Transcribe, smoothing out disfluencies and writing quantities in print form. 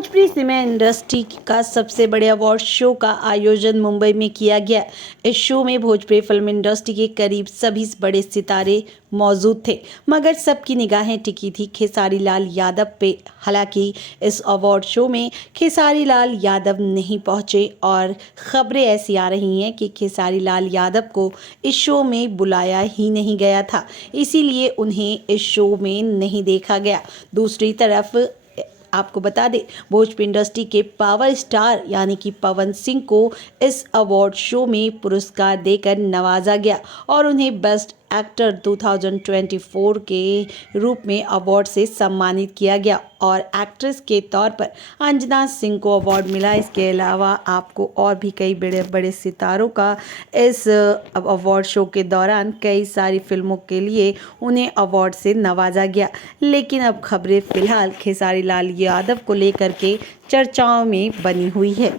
Bhojpuri cinema industry का सबसे बड़े अवार्ड शो का आयोजन मुंबई में किया गया। इस शो में भोजपुरी फिल्म इंडस्ट्री के करीब सभी बड़े सितारे मौजूद थे, मगर सबकी निगाहें टिकी थी खेसारी लाल यादव पे। हालांकि इस अवार्ड शो में खेसारी लाल यादव नहीं पहुंचे और खबरें ऐसी आ रही हैं कि खेसारी लाल यादव को इस शो में बुलाया ही नहीं गया था, इसीलिए उन्हें इस शो में नहीं देखा गया। दूसरी तरफ आपको बता दें, भोजपुरी इंडस्ट्री के पावर स्टार यानी कि पवन सिंह को इस अवार्ड शो में पुरस्कार देकर नवाजा गया और उन्हें बेस्ट एक्टर 2024 के रूप में अवार्ड से सम्मानित किया गया और एक्ट्रेस के तौर पर अंजना सिंह को अवार्ड मिला। इसके अलावा आपको और भी कई बड़े बड़े सितारों का इस अवार्ड शो के दौरान कई सारी फिल्मों के लिए उन्हें अवार्ड से नवाजा गया। लेकिन अब खबरें फिलहाल खेसारी लाल यादव को लेकर के चर्चाओं में बनी हुई है।